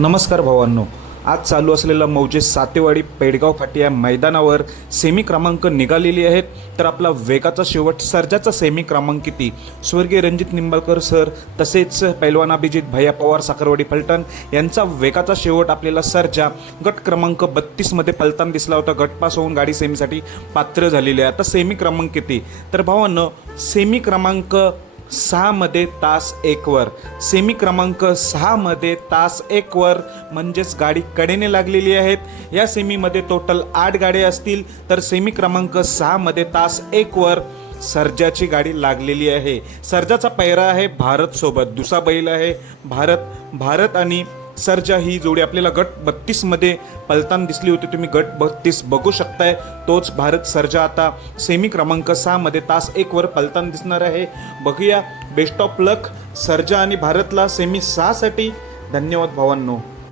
नमस्कार भावांनो. आज चालू असलेला मौजे सातेवाडी पेडगाव फाटी या मैदानावर सेमी क्रमांक निघालेली आहेत. तर आपला वेगाचा शेवट सर्जाचा सेमी क्रमांक किती? स्वर्गीय रणजित निंबाळकर सर तसेच पैलवान अभिजित भैया पवार साखरवाडी फलटण यांचा वेगाचा शेवट आपल्याला सर्जा. गट क्रमांक बत्तीसमध्ये फलतान दिसला होता. गट पास होऊन गाडी सेमीसाठी पात्र झालेली आहे. आता सेमी क्रमांक किती? तर भावांनो सेमी क्रमांक सहामध्ये तास एकवर सेमी क्रमांक सहामध्ये तास एकवर म्हणजेच गाडी कडेने लागलेली आहेत. या सेमीमध्ये टोटल आठ गाड्या असतील. तर सेमी क्रमांक सहामध्ये तास एकवर सर्जाची गाडी लागलेली आहे. सर्जाचा पैरा आहे भारतसोबत दुसा दुसरा बैल आहे भारत. भारत आणि सर्जा ही जोडी आपल्याला गट बत्तीसमध्ये पलताना दिसली होती. तुम्ही गट बत्तीस बघू शकताय. तोच भारत सर्जा आता सेमी क्रमांक सहामध्ये तास एकवर पलताना दिसणार आहे. बघूया. बेस्ट ऑफ लक सर्जा आणि भारतला सेमी सहासाठी. धन्यवाद भावांनो.